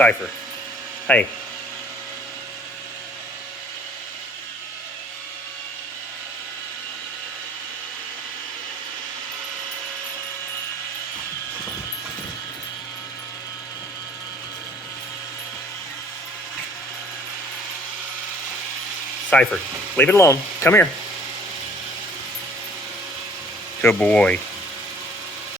Cypher. Hey. Cypher, leave it alone. Come here. Good boy.